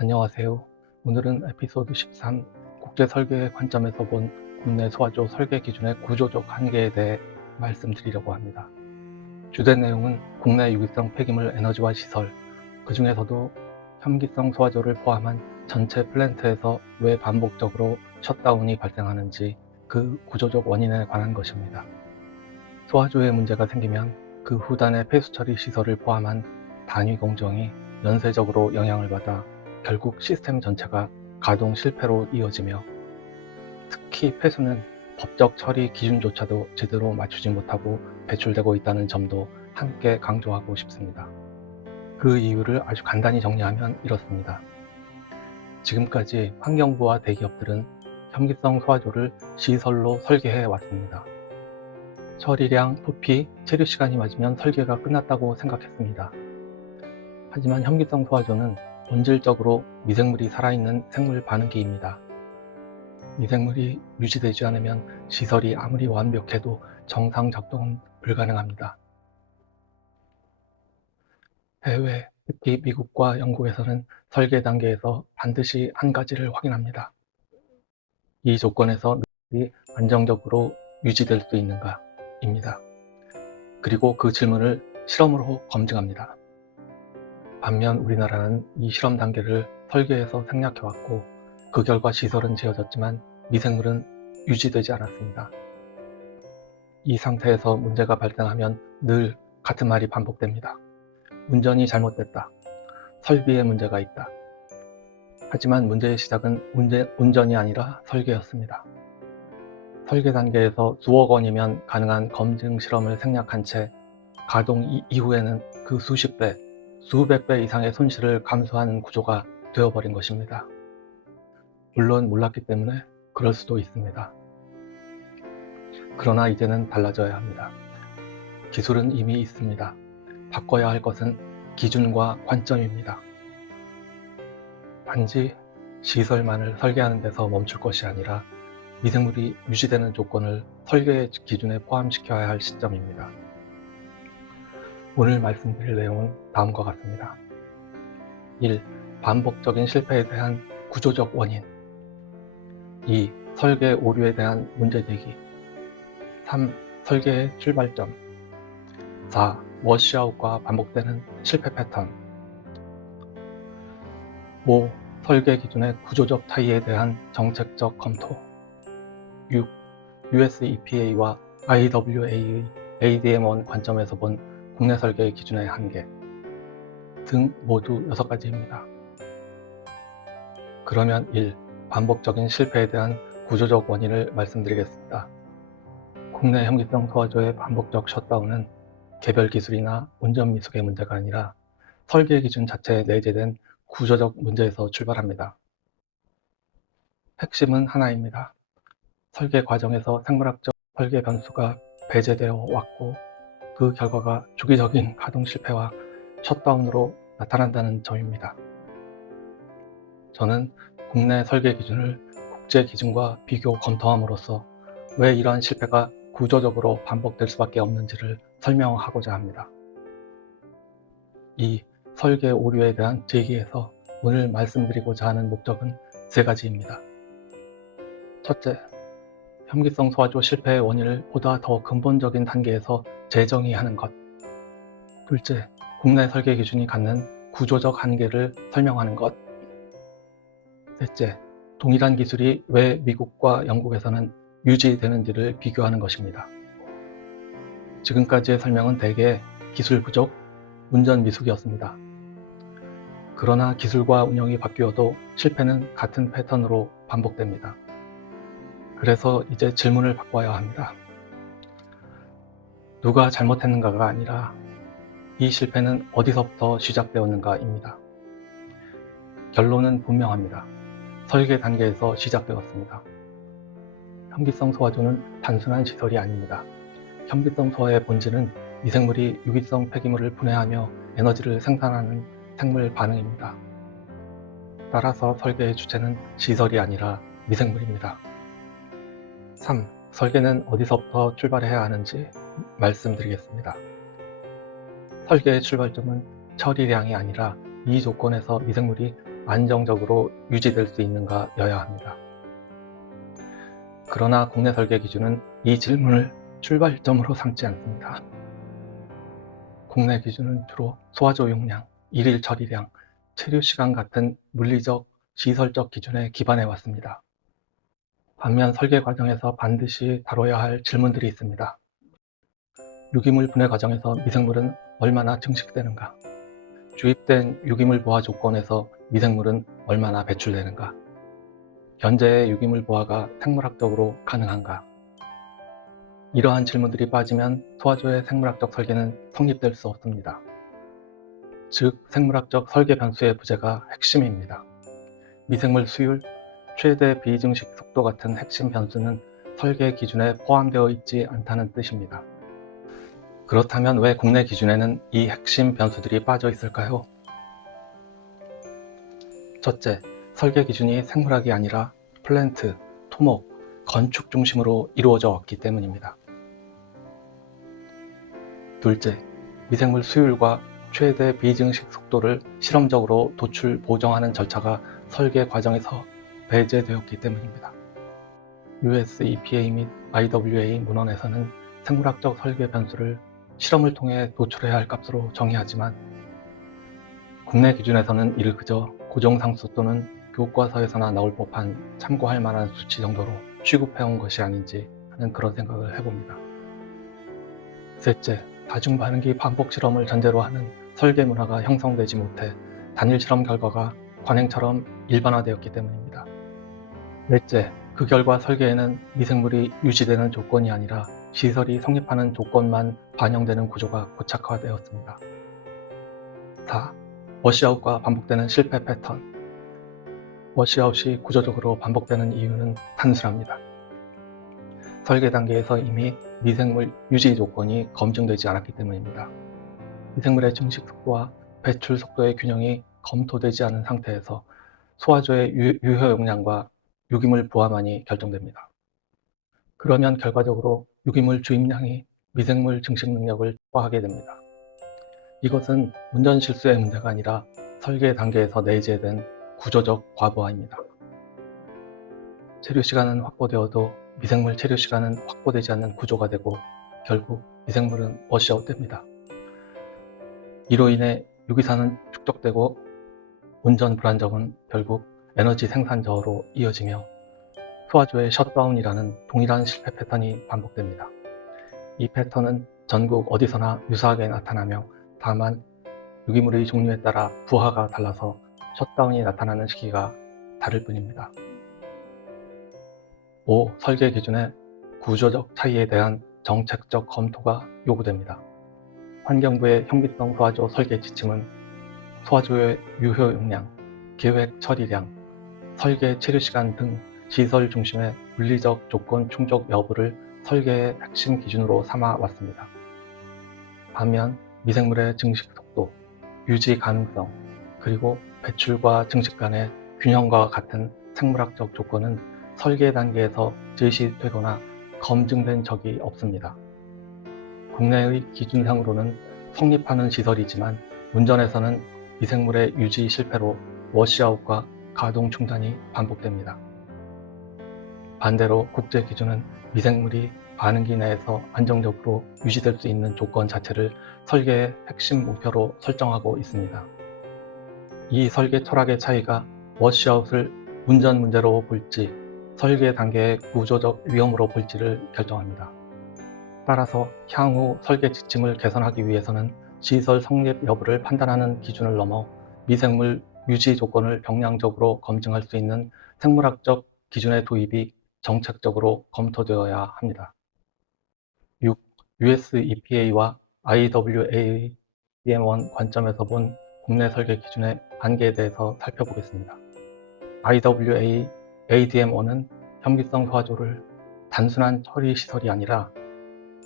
안녕하세요. 오늘은 에피소드 13 국제 설계의 관점에서 본 국내 소화조 설계 기준의 구조적 한계에 대해 말씀드리려고 합니다. 주된 내용은 국내 유기성 폐기물 에너지화 시설, 그 중에서도 혐기성 소화조를 포함한 전체 플랜트에서 왜 반복적으로 셧다운이 발생하는지 그 구조적 원인에 관한 것입니다. 소화조에 문제가 생기면 그 후단의 폐수 처리 시설을 포함한 단위 공정이 연쇄적으로 영향을 받아 결국 시스템 전체가 가동 실패로 이어지며, 특히 폐수는 법적 처리 기준조차도 제대로 맞추지 못하고 배출되고 있다는 점도 함께 강조하고 싶습니다. 그 이유를 아주 간단히 정리하면 이렇습니다. 지금까지 환경부와 대기업들은 혐기성 소화조를 시설로 설계해 왔습니다. 처리량, 부피, 체류 시간이 맞으면 설계가 끝났다고 생각했습니다. 하지만 혐기성 소화조는 본질적으로 미생물이 살아있는 생물 반응기입니다. 미생물이 유지되지 않으면 시설이 아무리 완벽해도 정상 작동은 불가능합니다. 해외, 특히 미국과 영국에서는 설계 단계에서 반드시 한 가지를 확인합니다. 이 조건에서 미생물이 안정적으로 유지될 수 있는가입니다. 그리고 그 질문을 실험으로 검증합니다. 반면 우리나라는 이 실험 단계를 설계에서 생략해왔고, 그 결과 시설은 지어졌지만 미생물은 유지되지 않았습니다. 이 상태에서 문제가 발생하면 늘 같은 말이 반복됩니다. 운전이 잘못됐다. 설비에 문제가 있다. 하지만 문제의 시작은 운전이 아니라 설계였습니다. 설계 단계에서 수억 원이면 가능한 검증 실험을 생략한 채 가동 이후에는 그 수십 배, 수백 배 이상의 손실을 감수하는 구조가 되어버린 것입니다. 물론 몰랐기 때문에 그럴 수도 있습니다. 그러나 이제는 달라져야 합니다. 기술은 이미 있습니다. 바꿔야 할 것은 기준과 관점입니다. 단지 시설만을 설계하는 데서 멈출 것이 아니라 미생물이 유지되는 조건을 설계의 기준에 포함시켜야 할 시점입니다. 오늘 말씀드릴 내용은 다음과 같습니다. 1. 반복적인 실패에 대한 구조적 원인. 2. 설계 오류에 대한 문제제기. 3. 설계의 출발점. 4. 워시아웃과 반복되는 실패 패턴. 5. 설계 기준의 구조적 차이에 대한 정책적 검토. 6. US EPA와 IWA의 ADM1 관점에서 본 국내 설계 기준의 한계 등 모두 6가지입니다. 그러면 1. 반복적인 실패에 대한 구조적 원인을 말씀드리겠습니다. 국내 혐기성 소화조의 반복적 셧다운은 개별 기술이나 운전 미숙의 문제가 아니라 설계 기준 자체에 내재된 구조적 문제에서 출발합니다. 핵심은 하나입니다. 설계 과정에서 생물학적 설계 변수가 배제되어 왔고, 그 결과가 주기적인 가동 실패와 셧다운으로 나타난다는 점입니다. 저는 국내 설계 기준을 국제 기준과 비교 검토함으로써 왜 이러한 실패가 구조적으로 반복될 수밖에 없는지를 설명하고자 합니다. 이 설계 오류에 대한 제기에서 오늘 말씀드리고자 하는 목적은 3가지입니다. 첫째, 혐기성 소화조 실패의 원인을 보다 더 근본적인 단계에서 재정의하는 것. 둘째, 국내 설계 기준이 갖는 구조적 한계를 설명하는 것. 셋째, 동일한 기술이 왜 미국과 영국에서는 유지되는지를 비교하는 것입니다. 지금까지의 설명은 대개 기술 부족, 운전 미숙이었습니다. 그러나 기술과 운영이 바뀌어도 실패는 같은 패턴으로 반복됩니다. 그래서 이제 질문을 바꿔야 합니다. 누가 잘못했는가가 아니라 이 실패는 어디서부터 시작되었는가입니다. 결론은 분명합니다. 설계 단계에서 시작되었습니다. 혐기성 소화조는 단순한 시설이 아닙니다. 혐기성 소화의 본질은 미생물이 유기성 폐기물을 분해하며 에너지를 생산하는 생물 반응입니다. 따라서 설계의 주체는 시설이 아니라 미생물입니다. 3. 설계는 어디서부터 출발해야 하는지 말씀드리겠습니다. 설계의 출발점은 처리량이 아니라 이 조건에서 미생물이 안정적으로 유지될 수 있는가여야 합니다. 그러나 국내 설계 기준은 이 질문을 출발점으로 삼지 않습니다. 국내 기준은 주로 소화조 용량, 일일 처리량, 체류 시간 같은 물리적, 시설적 기준에 기반해 왔습니다. 반면 설계 과정에서 반드시 다뤄야 할 질문들이 있습니다. 유기물 분해 과정에서 미생물은 얼마나 증식되는가? 주입된 유기물 보화 조건에서 미생물은 얼마나 배출되는가? 현재의 유기물 보화가 생물학적으로 가능한가? 이러한 질문들이 빠지면 소화조의 생물학적 설계는 성립될 수 없습니다. 즉, 생물학적 설계 변수의 부재가 핵심입니다. 미생물 수율, 최대 비증식 속도 같은 핵심 변수는 설계 기준에 포함되어 있지 않다는 뜻입니다. 그렇다면 왜 국내 기준에는 이 핵심 변수들이 빠져 있을까요? 첫째, 설계 기준이 생물학이 아니라 플랜트, 토목, 건축 중심으로 이루어져 왔기 때문입니다. 둘째, 미생물 수율과 최대 비증식 속도를 실험적으로 도출 보정하는 절차가 설계 과정에서 배제되었기 때문입니다. US EPA 및 IWA 문헌에서는 생물학적 설계 변수를 실험을 통해 도출해야 할 값으로 정의하지만 국내 기준에서는 이를 그저 고정상수 또는 교과서에서나 나올 법한 참고할 만한 수치 정도로 취급해온 것이 아닌지 하는 그런 생각을 해봅니다. 셋째, 다중반응기 반복 실험을 전제로 하는 설계 문화가 형성되지 못해 단일 실험 결과가 관행처럼 일반화되었기 때문입니다. 넷째, 그 결과 설계에는 미생물이 유지되는 조건이 아니라 시설이 성립하는 조건만 반영되는 구조가 고착화되었습니다. 4. 워시아웃과 반복되는 실패 패턴. 워시아웃이 구조적으로 반복되는 이유는 단순합니다. 설계 단계에서 이미 미생물 유지 조건이 검증되지 않았기 때문입니다. 미생물의 증식 속도와 배출 속도의 균형이 검토되지 않은 상태에서 소화조의 유효 용량과 유기물 부하만이 결정됩니다. 그러면 결과적으로 유기물 주입량이 미생물 증식 능력을 초과하게 됩니다. 이것은 운전 실수의 문제가 아니라 설계 단계에서 내재된 구조적 과부하입니다. 체류 시간은 확보되어도 미생물 체류 시간은 확보되지 않는 구조가 되고 결국 미생물은 워시아웃됩니다. 이로 인해 유기산은 축적되고 운전 불안정은 결국 에너지 생산 저하로 이어지며 소화조의 셧다운이라는 동일한 실패 패턴이 반복됩니다. 이 패턴은 전국 어디서나 유사하게 나타나며 다만 유기물의 종류에 따라 부하가 달라서 셧다운이 나타나는 시기가 다를 뿐입니다. 5. 설계 기준의 구조적 차이에 대한 정책적 검토가 요구됩니다. 환경부의 현기성 소화조 설계 지침은 소화조의 유효 용량, 계획 처리량, 설계 체류 시간 등 시설 중심의 물리적 조건 충족 여부를 설계의 핵심 기준으로 삼아 왔습니다. 반면 미생물의 증식 속도, 유지 가능성, 그리고 배출과 증식 간의 균형과 같은 생물학적 조건은 설계 단계에서 제시되거나 검증된 적이 없습니다. 국내의 기준상으로는 성립하는 시설이지만 운전에서는 미생물의 유지 실패로 워시아웃과 가동 중단이 반복됩니다. 반대로 국제 기준은 미생물이 반응기 내에서 안정적으로 유지될 수 있는 조건 자체를 설계의 핵심 목표로 설정하고 있습니다. 이 설계 철학의 차이가 워시아웃을 운전 문제로 볼지 설계 단계의 구조적 위험으로 볼지를 결정합니다. 따라서 향후 설계 지침을 개선하기 위해서는 시설 성립 여부를 판단하는 기준을 넘어 미생물 유지 조건을 병량적으로 검증할 수 있는 생물학적 기준의 도입이 정책적으로 검토되어야 합니다. 6. US EPA와 IWA의 DM1 관점에서 본 국내 설계 기준의 한계에 대해서 살펴보겠습니다. IWA ADM1은 현기성 소화조를 단순한 처리 시설이 아니라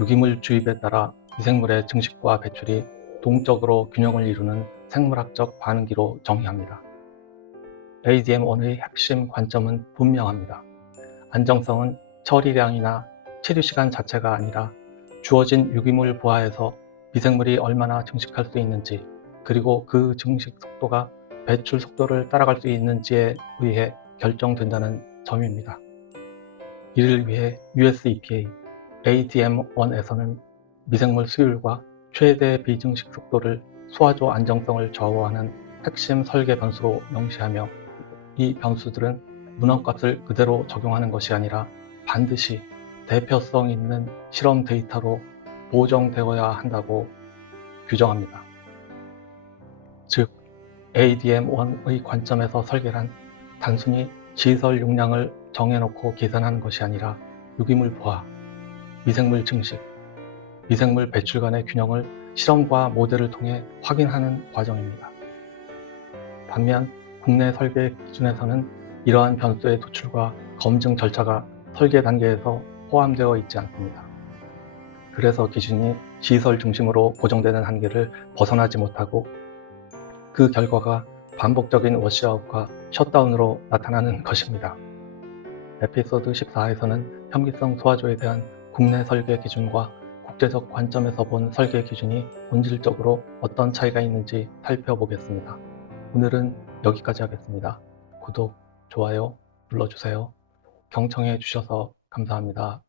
유기물 주입에 따라 미생물의 증식과 배출이 동적으로 균형을 이루는 생물학적 반응기로 정의합니다. ADM1의 핵심 관점은 분명합니다. 안정성은 처리량이나 체류 시간 자체가 아니라 주어진 유기물 부하에서 미생물이 얼마나 증식할 수 있는지, 그리고 그 증식 속도가 배출 속도를 따라갈 수 있는지에 의해 결정된다는 점입니다. 이를 위해 US EPA ADM1에서는 미생물 수율과 최대 비증식 속도를 소화조 안정성을 좌우하는 핵심 설계 변수로 명시하며, 이 변수들은 문헌값을 그대로 적용하는 것이 아니라 반드시 대표성 있는 실험 데이터로 보정되어야 한다고 규정합니다. 즉, ADM1의 관점에서 설계란 단순히 시설 용량을 정해놓고 계산하는 것이 아니라 유기물 포화, 미생물 증식, 미생물 배출 간의 균형을 실험과 모델을 통해 확인하는 과정입니다. 반면 국내 설계 기준에서는 이러한 변수의 도출과 검증 절차가 설계 단계에서 포함되어 있지 않습니다. 그래서 기준이 시설 중심으로 고정되는 한계를 벗어나지 못하고, 그 결과가 반복적인 워시아웃과 셧다운으로 나타나는 것입니다. 에피소드 14에서는 현기성 소화조에 대한 국내 설계 기준과 국제적 관점에서 본 설계 기준이 본질적으로 어떤 차이가 있는지 살펴보겠습니다. 오늘은 여기까지 하겠습니다. 구독, 좋아요 눌러주세요. 경청해 주셔서 감사합니다.